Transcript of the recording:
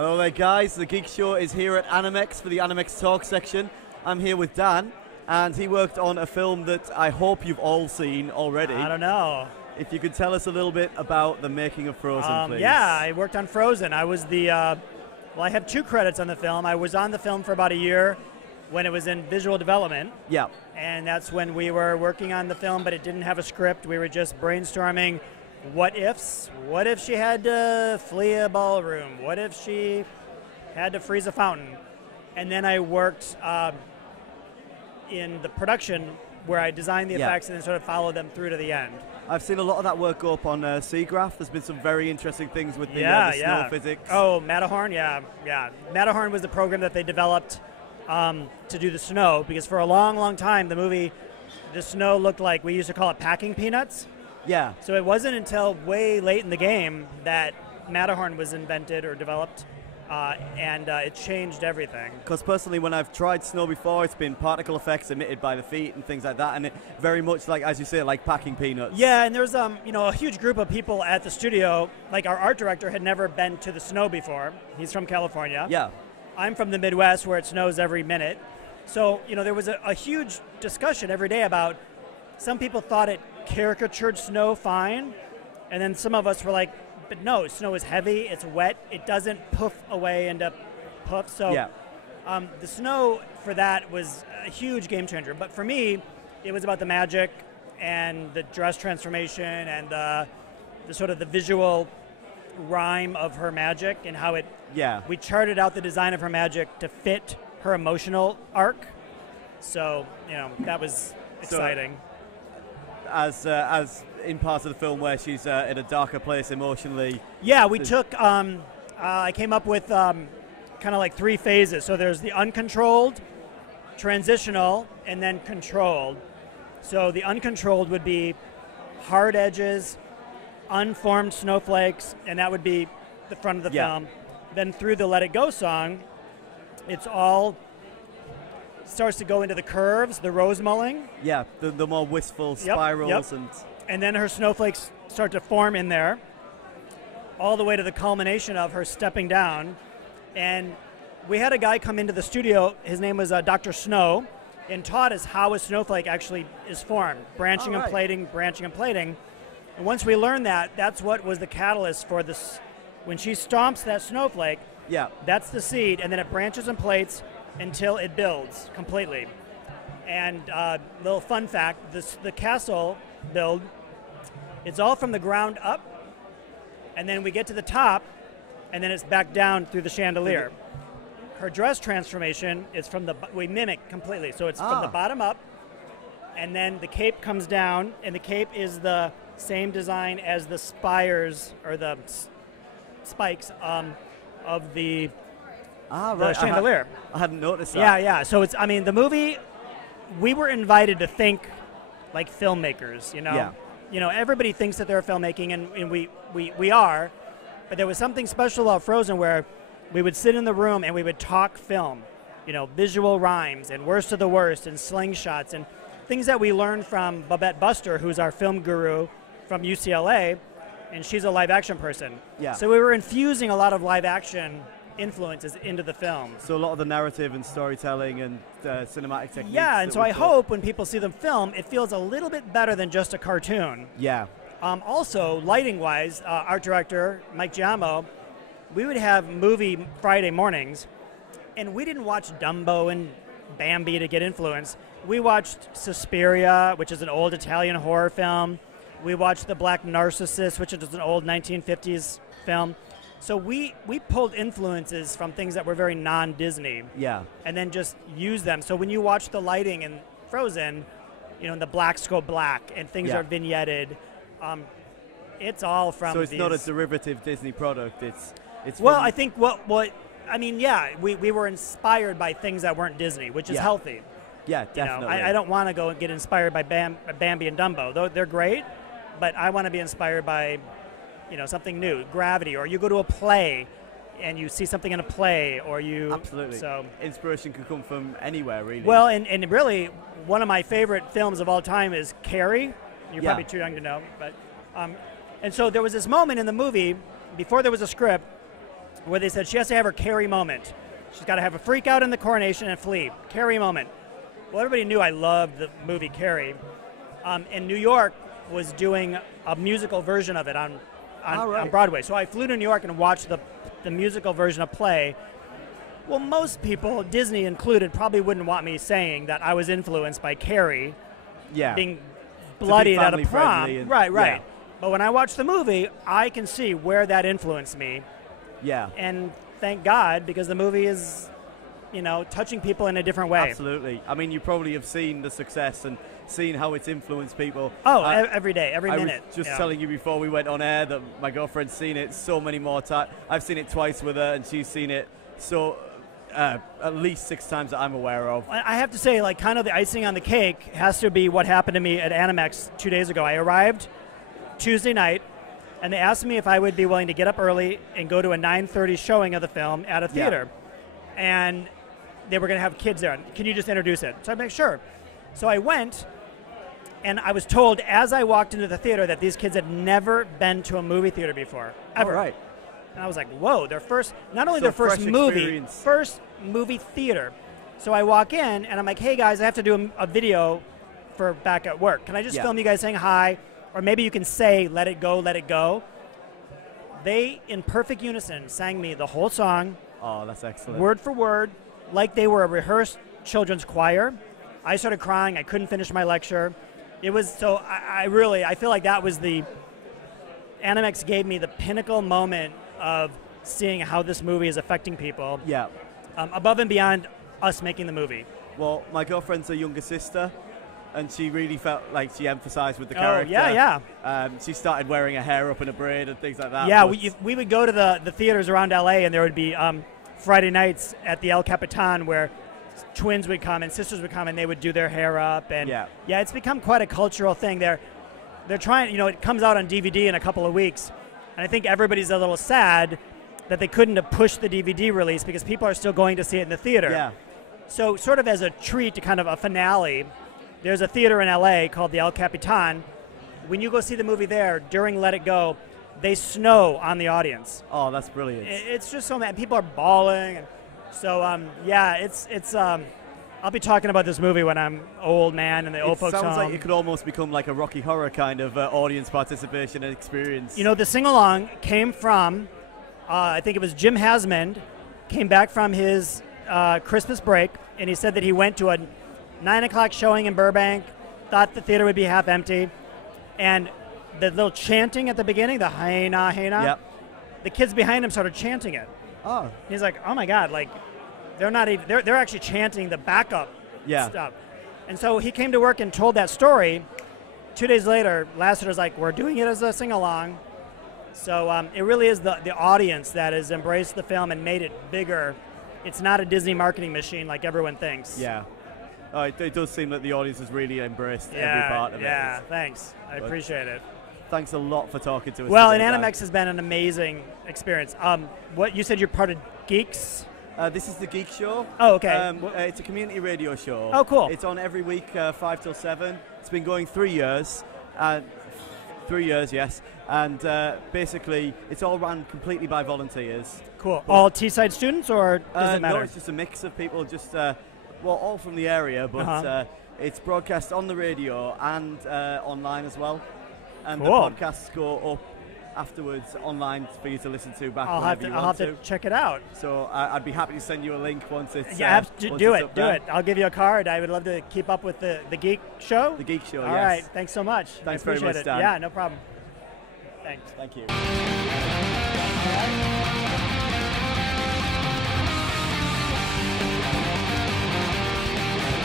Hello there, guys. The Geek Show is here at Animex for the Animex Talk section. I'm here with Dan, and he worked on a film that I hope you've all seen already. I don't know. If you could tell us a little bit about the making of Frozen, please. Yeah, I worked on Frozen. I was the, well, I have 2 credits on the film. I was on the film for about a year when it was in visual development. Yeah. And that's when we were working on the film, but it didn't have a script. We were just brainstorming what ifs. What if she had to flee a ballroom? What if she had to freeze a fountain? And then I worked in the production where I designed the effects and then sort of followed them through to the end. I've seen a lot of that work go up on Seagraph. There's been some very interesting things with the snow physics. Oh, Matterhorn, yeah. Matterhorn was the program that they developed to do the snow, because for a long, long time, the snow looked like, we used to call it packing peanuts. Yeah. So it wasn't until way late in the game that Matterhorn was invented or developed, and it changed everything. Because personally, when I've tried snow before, it's been particle effects emitted by the feet and things like that, and it very much like, as you say, like packing peanuts. Yeah, and there's a huge group of people at the studio. Like, our art director had never been to the snow before. He's from California. Yeah. I'm from the Midwest, where it snows every minute. So, there was a huge discussion every day about, some people thought it caricatured snow fine, and then some of us were like, but no, snow is heavy, it's wet, it doesn't poof away into puff. So the snow for that was a huge game changer. But for me, it was about the magic and the dress transformation and the sort of the visual rhyme of her magic and how it. Yeah. We charted out the design of her magic to fit her emotional arc. So that was exciting. So, as in parts of the film where she's in a darker place emotionally. Yeah, we took. I came up with kind of like 3 phases. So there's the uncontrolled, transitional, and then controlled. So the uncontrolled would be hard edges, unformed snowflakes, and that would be the front of the film. Then through the Let It Go song, it's all starts to go into the curves, the rose mulling. Yeah, the more wistful spirals. And then her snowflakes start to form in there, all the way to the culmination of her stepping down. And we had a guy come into the studio, his name was Dr. Snow, and taught us how a snowflake actually is formed, branching and plating, branching and plating. And once we learned that, that's what was the catalyst for this. When she stomps that snowflake, that's the seed, and then it branches and plates until it builds completely. And little fun fact, the castle build, it's all from the ground up, and then we get to the top, and then it's back down through the chandelier. Her dress transformation is we mimic completely, so it's from the bottom up, and then the cape comes down, and the cape is the same design as the spires, or the spikes of the chandelier. I hadn't noticed that. Yeah. So it's, the movie, we were invited to think like filmmakers, everybody thinks that they're filmmaking, and we are, but there was something special about Frozen where we would sit in the room and we would talk film, visual rhymes and worst of the worst and slingshots and things that we learned from Babette Buster, who's our film guru from UCLA, and she's a live action person. Yeah. So we were infusing a lot of live action influences into the film. So a lot of the narrative and storytelling and cinematic techniques. Yeah, and so I hope when people see the film, it feels a little bit better than just a cartoon. Yeah. Also, lighting-wise, art director Mike Giamo, we would have movie Friday mornings, and we didn't watch Dumbo and Bambi to get influence. We watched Suspiria, which is an old Italian horror film. We watched The Black Narcissus, which is an old 1950s film. So we pulled influences from things that were very non-Disney. Yeah. And then just used them. So when you watch the lighting in Frozen, and the blacks go black and things are vignetted, it's all from So it's not a derivative Disney product. It's well, I think we were inspired by things that weren't Disney, which is healthy. Yeah, definitely. I don't want to go and get inspired by Bambi and Dumbo. Though they're great, but I want to be inspired by, something new, Gravity, or you go to a play and you see something in a play, or you... Absolutely. So inspiration can come from anywhere, really. Well, and really, one of my favorite films of all time is Carrie. You're probably too young to know, but... and so there was this moment in the movie, before there was a script, where they said she has to have her Carrie moment. She's got to have a freak out in the coronation and flee. Carrie moment. Well, everybody knew I loved the movie Carrie. And New York was doing a musical version of it on Broadway. So I flew to New York and watched the musical version of play. Well, most people, Disney included, probably wouldn't want me saying that I was influenced by Carrie being bloodied at a prom. Right. Yeah. But when I watch the movie, I can see where that influenced me. Yeah. And thank God, because the movie is, touching people in a different way. Absolutely. I mean, you probably have seen the success and seen how it's influenced people. Oh, every day, every minute. I was just telling you before we went on air that my girlfriend's seen it so many more times. I've seen it twice with her, and she's seen it at least 6 times that I'm aware of. I have to say, like, kind of the icing on the cake has to be what happened to me at Animex 2 days ago. I arrived Tuesday night, and they asked me if I would be willing to get up early and go to a 9:30 showing of the film at a theater. And they were going to have kids there. Can you just introduce it? So I'm like, sure. So I went, and I was told as I walked into the theater that these kids had never been to a movie theater before, ever. Oh, right. And I was like, whoa, not only their first movie, first movie theater. So I walk in, and I'm like, hey, guys, I have to do a video for back at work. Can I just film you guys saying hi? Or maybe you can say, let it go, let it go. They, in perfect unison, sang me the whole song. Oh, that's excellent. Word for word, like they were a rehearsed children's choir. I started crying. I couldn't finish my lecture. It was, so I feel like that was Animex gave me the pinnacle moment of seeing how this movie is affecting people. Yeah. Above and beyond us making the movie. Well, my girlfriend's a younger sister, and she really felt like she emphasized with the character. Yeah. She started wearing her hair up in a braid and things like that. Yeah, we would go to the theaters around LA, and there would be Friday nights at the El Capitan where twins would come and sisters would come, and they would do their hair up. And it's become quite a cultural thing. They're trying, it comes out on DVD in a couple of weeks, and I think everybody's a little sad that they couldn't have pushed the DVD release because people are still going to see it in the theater. Yeah. So sort of as a treat to kind of a finale, there's a theater in LA called the El Capitan. When you go see the movie there, during Let It Go, they snow on the audience. Oh, that's brilliant. It's just so mad. People are bawling. And so, I'll be talking about this movie when I'm old man and the old folks home. It sounds like it could almost become like a Rocky Horror kind of audience participation and experience. The sing-along came from, I think it was Jim Hammond, came back from his Christmas break, and he said that he went to a 9 o'clock showing in Burbank, thought the theater would be half empty, and the little chanting at the beginning, the hey na, the kids behind him started chanting it. Oh. He's like, oh my God, like they're not even, they're actually chanting the backup stuff. And so he came to work and told that story. 2 days later, Lasseter's like, we're doing it as a sing-along. So it really is the audience that has embraced the film and made it bigger. It's not a Disney marketing machine like everyone thinks. Yeah. It does seem that the audience has really embraced every part of it. Yeah, thanks. I appreciate it. Thanks a lot for talking to us. Well, today, and Animex has been an amazing experience. What you said you're part of Geeks? This is the Geek Show. Oh, okay. It's a community radio show. Oh, cool. It's on every week, 5 till 7. It's been going 3 years. 3 years, yes. And basically, it's all run completely by volunteers. Cool. All Teesside students, or does it matter? No, it's just a mix of people, all from the area, but it's broadcast on the radio and online as well. And the podcasts go up afterwards online for you to listen to back whenever you want to. I'll have to check it out. So I'd be happy to send you a link once it's do it. I'll give you a card. I would love to keep up with the Geek Show. The Geek Show, All right, thanks so much. Thanks I appreciate very much, it. Dan. Yeah, no problem. Thanks. Thank you.